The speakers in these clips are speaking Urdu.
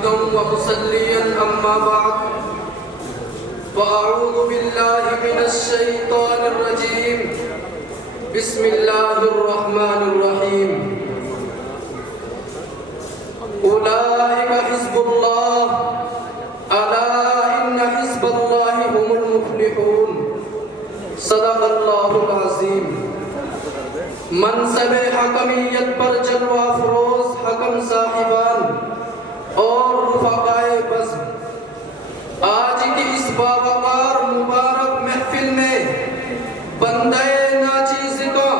حامدا ومصليا أما بعد فأعوذ بالله من الشيطان الرجيم بسم الله الرحمن الرحيم أولئك حزب الله ألا إن حزب الله هم المفلحون صدق الله العظيم منصب حکمیت پر جلوہ افروز حکم صاحبان اور رفقائے بزم، آج کی اس باوقار مبارک محفل میں بندہ ناچیز کا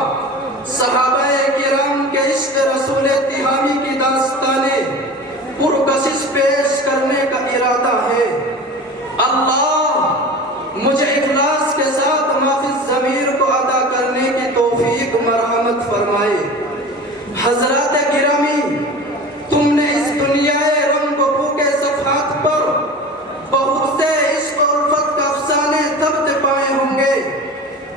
صحابہ کرام کے عشق رسول تہامی کی داستانیں پرکشش پیش کرنے کا ارادہ ہے۔ اللہ مجھے اخلاص کے ساتھ مافی ضمیر کو ادا کرنے کی توفیق مرحمت فرمائے۔ حضرات گرامی، تم نے اس دنیا رنگ و بو کے صفحات پر بہت سے عشق و الفت کا افسانے ثبت پائے ہوں گے،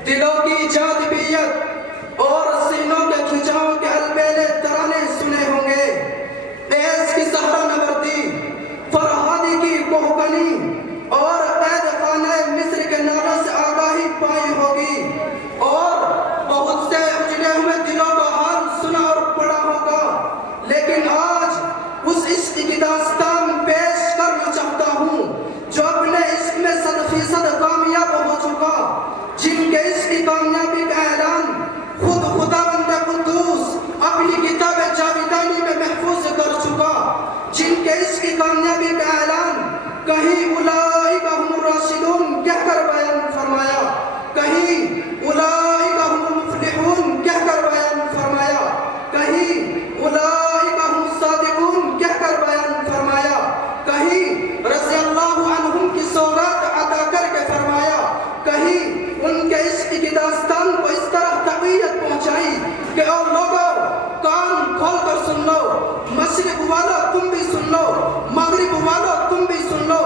دلوں کی جاذبیت اور سینوں کے کھنچاؤ کے البیلے ترانے سنے ہوں گے، ایس کی صحرا نوردی، فرہادی کی کوہکنی اور قید خانہ مصر کے نعروں سے آگاہی پائی ہوگی، اور بہت سے اجڑے ہوئے دلوں کا حال سنا اور پڑھا ہوگا۔ لیکن آج اس عشق کی داستان پیش کرنا چاہتا ہوں جو اپنے عشق میں 100% کامیاب ہو چکا، جن کے عشق کی کامیابی کا اعلان خود خداوند قدوس اپنی کتاب جاویدانی میں محفوظ کر چکا، جن کے عشق کی کامیابی کا اعلان کہیں اولئک هم الراشدون کہہ کر بیان فرمایا، کہیں اولئک هم المفلحون کہہ کر بیان فرمایا، کہیں اولئک هم الصادقون کہہ کر بیان فرمایا، کہیں رضی اللہ عنہم کی سوغات عطا کر کے فرمایا، کہیں ان کے عشق کی داستان کو اس طرح تقویت پہنچائی کہ اور لوگوں کان کھول کر سن لو، مشرق والا تم بھی سن لو، مغرب والا تم بھی سن لو،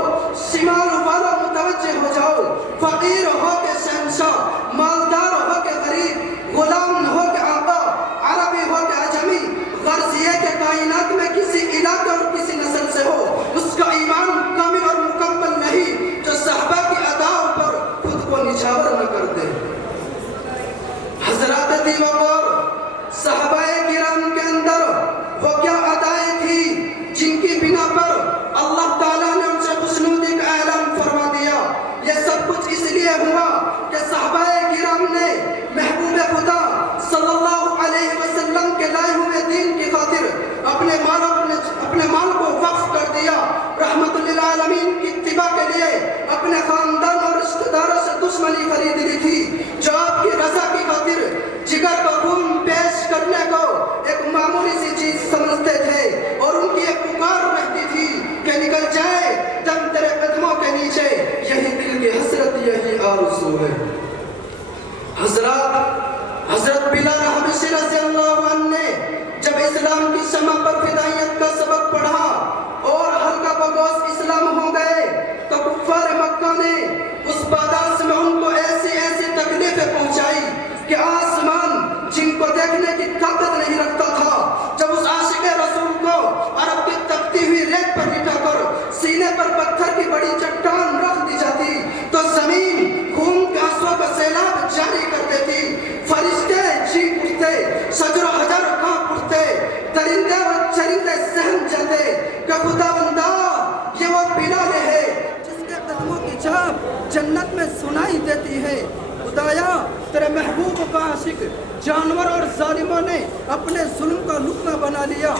شمال والا متوجہ ہو جاؤ، فقیر ہو کے شہنشاہ، مالدار ہو کے غریب، غلام ہو کے آقا، عربی ہو کے عجمی، غرض یہ کہ کائنات میں کسی علاقے اور کسی نسل سے ہو، اس کا ایمان کامل اور مکمل نہیں جو صحابہ کی اداؤں پر خود کو نچھاور نہ کر دے۔ حضرات دیوبار، صحابہ کرام کے اندر وہ کیا ادائیں تھی جن کی بنا پر اللہ تعالیٰ نے ان سے خوشنودی کا اعلان فرما دیا؟ یہ سب کچھ اس لیے ہوا کہ صحابہ کرام نے محبوب خدا صلی اللہ علیہ وسلم کے لائے ہوئے دین کی خاطر اپنے مال کو وقف کر دیا، رحمت للعالمین کی اتباع کے لیے اپنے خاندان اور رشتہ داروں سے دشمنی خرید لی تھی، جو آپ کی رضا کی خاطر جگر کا خون پیش کرنے کو ایک معمولی سی چیز سمجھتے تھے، اور ان کی ایک پکار رہتی تھی کہ نکل جائے دم تیرے قدموں کے نیچے، یہی دل کی حسرت، یہی آرزو ہے۔ حضرت بلال حبشی رضی اللہ عنہ نے جب اسلام کی شمع پر فدائیت کا سبق پڑھا اور حلقہ بگوش اسلام ہو گئے، تو کفار مکہ نے اس پاداش میں ان کو ایسی تکلیفیں پہنچائی کہ آسمان جن کو دیکھنے کی طاقت نہیں رکھتا تھا، جب اس عاشق رسول کو عرب کی تپتی ہوئی ریت پر لٹا کر سینے پر پتھر کی بڑی چٹان رکھ دی جاتی تو زمین خون کے آنسوؤں کا سیلاب جاری کر دیتی، فرشتے چیخ اٹھتے، شجر و حجر کانپ اٹھتے، درندے اور چرندے سہم جاتے کہ خداوندا یہ وہ بلال ہے جس کے قدموں کی چھاپ جنت میں سنائی دیتی ہے۔ خدایا تیرے محبوب کا عاشق جانور اور ظالموں نے اپنے ظلم کا لقمہ بنا لیا،